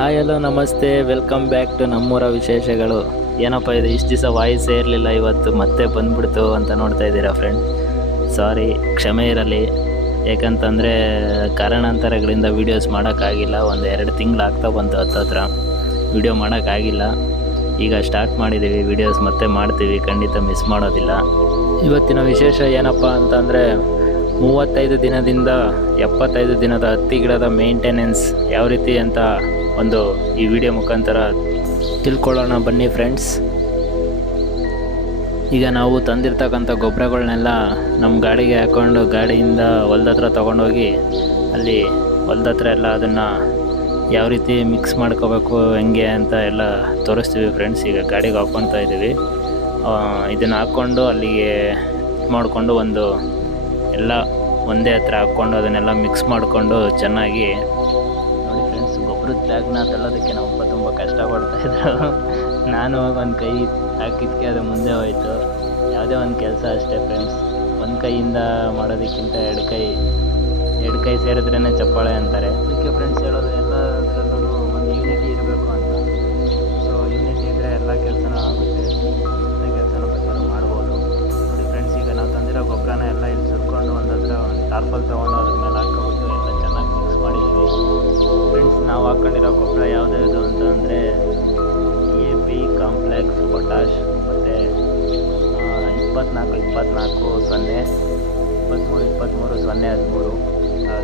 Hi hello ನಮಸ್ತೆ, welcome back to ನಮ್ಮೂರ ವಿಶೇಷಗಳು. ಏನಪ್ಪ ಇದು ಇಷ್ಟು ದಿವಸ ವಾಯ್ಸೇ ಇರಲಿಲ್ಲ, ಇವತ್ತು ಮತ್ತೆ ಬಂದ್ಬಿಡ್ತು ಅಂತ ನೋಡ್ತಾ ಇದ್ದೀರಾ ಫ್ರೆಂಡ್. ಸಾರಿ, ಕ್ಷಮೆ ಇರಲಿ. ಯಾಕಂತಂದರೆ ಕಾರಣಾಂತರಗಳಿಂದ ವೀಡಿಯೋಸ್ ಮಾಡೋಕ್ಕಾಗಿಲ್ಲ. ಒಂದು 2 ತಿಂಗಳಾಗ್ತಾ ಬಂತು ಹತ್ತತ್ರ ವೀಡಿಯೋ ಮಾಡೋಕ್ಕಾಗಿಲ್ಲ. ಈಗ ಸ್ಟಾರ್ಟ್ ಮಾಡಿದ್ದೀವಿ ವೀಡಿಯೋಸ್, ಮತ್ತೆ ಮಾಡ್ತೀವಿ, ಖಂಡಿತ ಮಿಸ್ ಮಾಡೋದಿಲ್ಲ. ಇವತ್ತಿನ ವಿಶೇಷ ಏನಪ್ಪ ಅಂತಂದರೆ 35 ದಿನದಿಂದ 75 ದಿನದ ಹತ್ತಿ ಗಿಡದ ಮೇಂಟೆನೆನ್ಸ್ ಯಾವ ರೀತಿ ಅಂತ ಒಂದು ಈ ವಿಡಿಯೋ ಮುಖಾಂತರ ತಿಳ್ಕೊಳ್ಳೋಣ ಬನ್ನಿ ಫ್ರೆಂಡ್ಸ್. ಈಗ ನಾವು ತಂದಿರ್ತಕ್ಕಂಥ ಗೊಬ್ಬರಗಳನ್ನೆಲ್ಲ ನಮ್ಮ ಗಾಡಿಗೆ ಹಾಕ್ಕೊಂಡು ಗಾಡಿಯಿಂದ ಹೊಲ್ದತ್ರ ತೊಗೊಂಡೋಗಿ ಅಲ್ಲಿ ಹೊಲ್ದತ್ರ ಎಲ್ಲ ಅದನ್ನು ಯಾವ ರೀತಿ ಮಿಕ್ಸ್ ಮಾಡ್ಕೋಬೇಕು ಹೆಂಗೆ ಅಂತ ಎಲ್ಲ ತೋರಿಸ್ತೀವಿ ಫ್ರೆಂಡ್ಸ್. ಈಗ ಗಾಡಿಗೆ ಹಾಕ್ಕೊಳ್ತಾ ಇದ್ದೀವಿ. ಇದನ್ನು ಹಾಕ್ಕೊಂಡು ಅಲ್ಲಿಗೆ ಮಾಡಿಕೊಂಡು ಒಂದು ಎಲ್ಲ ಒಂದೇ ಹತ್ರ ಹಾಕ್ಕೊಂಡು ಅದನ್ನೆಲ್ಲ ಮಿಕ್ಸ್ ಮಾಡಿಕೊಂಡು ಚೆನ್ನಾಗಿ ನೋಡಿ ಫ್ರೆಂಡ್ಸ್. ಗೊಬ್ಬರದ ಬ್ಯಾಗ್ನ ತಳ್ಳೋದಕ್ಕೆ ನಮ್ಮಪ್ಪ ತುಂಬ ಕಷ್ಟಪಡ್ತಾಯಿದ್ರು. ನಾನು ಒಂದು ಕೈ ಹಾಕಿದ್ದಕ್ಕೆ ಅದು ಮುಂದೆ ಹೋಯಿತು. ಯಾವುದೇ ಒಂದು ಕೆಲಸ ಅಷ್ಟೇ ಫ್ರೆಂಡ್ಸ್, ಒಂದು ಕೈಯಿಂದ ಮಾಡೋದಕ್ಕಿಂತ ಎರಡು ಕೈ ಸೇರಿದ್ರೇ ಚಪ್ಪಾಳೆ ಅಂತಾರೆ. ಅದಕ್ಕೆ ಫ್ರೆಂಡ್ಸ್ ಹೇಳೋದು ಎಲ್ಲದರಲ್ಲೂ ಒಂದು ಯೂನಿಟಿ ಇರಬೇಕು ಅಂತ. ಸೊ ಯೂನಿಟಿ ಇದ್ದರೆ ಎಲ್ಲ ಕೆಲಸನೂ ಆಗುತ್ತೆ, ಎಲ್ಲ ಕೆಲಸನೂ ಬೇಕಾದ್ರೂ ಮಾಡ್ಬೋದು. ನೋಡಿ ಫ್ರೆಂಡ್ಸ್, ಈಗ ನಾವು ತಂದಿರೋ ಗೊಬ್ಬರನ ಎಲ್ಲ ಇಲ್ಲಿ ಸುರ್ಕೊಂಡು ಒಂದು ಟಾರ್ಪಲ್ ತೊಗೊಂಡು ಅದ್ರ ಮೇಲೆ ಹಾಕ್ಕೊಬಿಟ್ಟು ಎಲ್ಲ ಚೆನ್ನಾಗಿ ಮಿಕ್ಸ್ ಮಾಡಿದ್ದೀವಿ ಫ್ರೆಂಡ್ಸ್. ನಾವು ಹಾಕ್ಕೊಂಡಿರೋ ಗೊಬ್ಬರ ಯಾವುದ್ಯಾವುದು ಅಂತಂದರೆ AP ಕಾಂಪ್ಲೆಕ್ಸ್, ಪೊಟ್ಯಾಶ್ ಮತ್ತು 24-24-0-23-23-0-13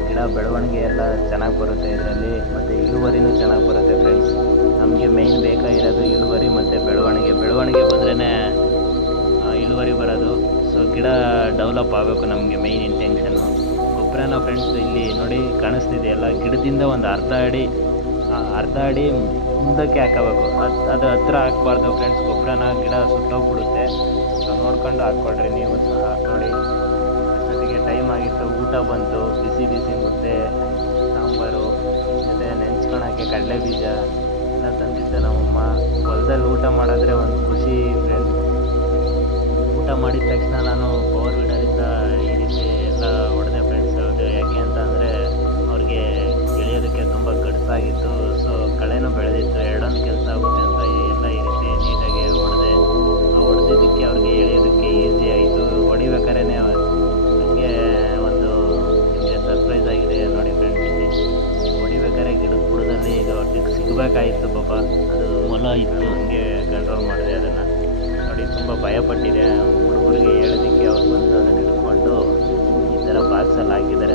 ಗಿಡ ಬೆಳವಣಿಗೆ ಎಲ್ಲ ಚೆನ್ನಾಗಿ ಬರುತ್ತೆ ಇದರಲ್ಲಿ, ಮತ್ತು ಇಳುವರಿನೂ ಚೆನ್ನಾಗಿ ಬರುತ್ತೆ ಫ್ರೆಂಡ್ಸ್. ನಮಗೆ ಮೇಯ್ನ್ ಬೇಕಾಗಿರೋದು ಇಳುವರಿ ಮತ್ತು ಬೆಳವಣಿಗೆ ಬಂದ್ರೇ ಇಳುವರಿ ಬರೋದು. ಸೊ ಗಿಡ ಡೆವಲಪ್ ಆಗಬೇಕು ನಮಗೆ ಮೇಯ್ನ್ ಇಂಟೆನ್ಷನ್ನು. ಗೊಬ್ಬರನ ಫ್ರೆಂಡ್ಸ್ ಇಲ್ಲಿ ನೋಡಿ ಕಾಣಿಸ್ತಿದೆ ಎಲ್ಲ, ಗಿಡದಿಂದ ಒಂದು ಅರ್ಧ ಅಡಿ ಮುಂದಕ್ಕೆ ಹಾಕಬೇಕು. ಅದು ಹತ್ರ ಹಾಕ್ಬಾರ್ದು ಫ್ರೆಂಡ್ಸ್. ಗೊಬ್ಬರನ ಗಿಡ ಸುತ್ತೋಗ್ಬಿಡುತ್ತೆ. ಸೊ ನೋಡ್ಕೊಂಡು ಹಾಕ್ಕೊಳ್ರಿ ನೀವು ಸಹ. ನೋಡಿ ಅಷ್ಟೊತ್ತಿಗೆ ಟೈಮ್ ಆಗಿತ್ತು, ಊಟ ಬಂತು. ಬಿಸಿ ಮುದ್ದೆ, ಸಾಂಬಾರು, ಜೊತೆ ನೆಂಚ್ಕೊಳಕ್ಕೆ ಕಡಲೆ ಬೀಜ ಎಲ್ಲ ತಂದಿದ್ದೆ ನಮ್ಮಮ್ಮ. ಹೊಲದಲ್ಲಿ ಊಟ ಮಾಡಿದ್ರೆ ಒಂದು ಖುಷಿ ಫ್ರೆಂಡ್ಸ್. ಊಟ ಮಾಡಿದ ತಕ್ಷಣ ನಾನು ಪವರ್ ವೀಡರಿಂದ ಈ ರೀತಿ ಎಲ್ಲ ಹೊಡೆದೆ ಫ್ರೆಂಡ್ಸ್. ಅದು ಯಾಕೆ ಅಂತ ಅಂದರೆ ಅವ್ರಿಗೆ ಎಳೆಯೋದಕ್ಕೆ ತುಂಬ ಗಡ್ಸಾಗಿತ್ತು. ಸೊ ಕಳೆನೂ ಬೆಳೆದಿತ್ತು, ಎರಡೊಂದು ಕೆಲಸ ಆಗುತ್ತೆ ಅಂತ ಎಲ್ಲ ಈ ರೀತಿ ನೀಟಾಗಿ ಹೊಡೆದಿದ್ದಕ್ಕೆ ಅವ್ರಿಗೆ ಎಳೆಯೋದಕ್ಕೆ ಈಸಿ ಆಯಿತು. ಹೊಡಿಬೇಕಾದ್ರೆ ನನಗೆ ಒಂದು ನಿಮಗೆ ಸರ್ಪ್ರೈಸ್ ಆಗಿದೆ ನೋಡಿ ಫ್ರೆಂಡ್ಸ್. ಹೊಡಿಬೇಕಾದ್ರೆ ಗಿಡದ ಬುಡದಲ್ಲಿ ಇದು ಒಟ್ಟಿಗೆ ಸಿಗಬೇಕಾಯಿತು ಪಾಪ, ಅದು ಮೊಲ ಇತ್ತು, ಹಂಗೆ ಕಂಟ್ರೋಲ್ ಮಾಡಿದೆ ಅದನ್ನು. ನೋಡಿ ತುಂಬ ಭಯಪಟ್ಟಿದೆ ಹುಡುಗರಿಗೆ ಹೇಳೋದಕ್ಕೆ. ಅವ್ರು ಬಂದು ಅದನ್ನು ಹಿಡ್ಕೊಂಡು ಈ ಥರ ಬಾಕ್ಸಲ್ಲಿ ಹಾಕಿದ್ದಾರೆ.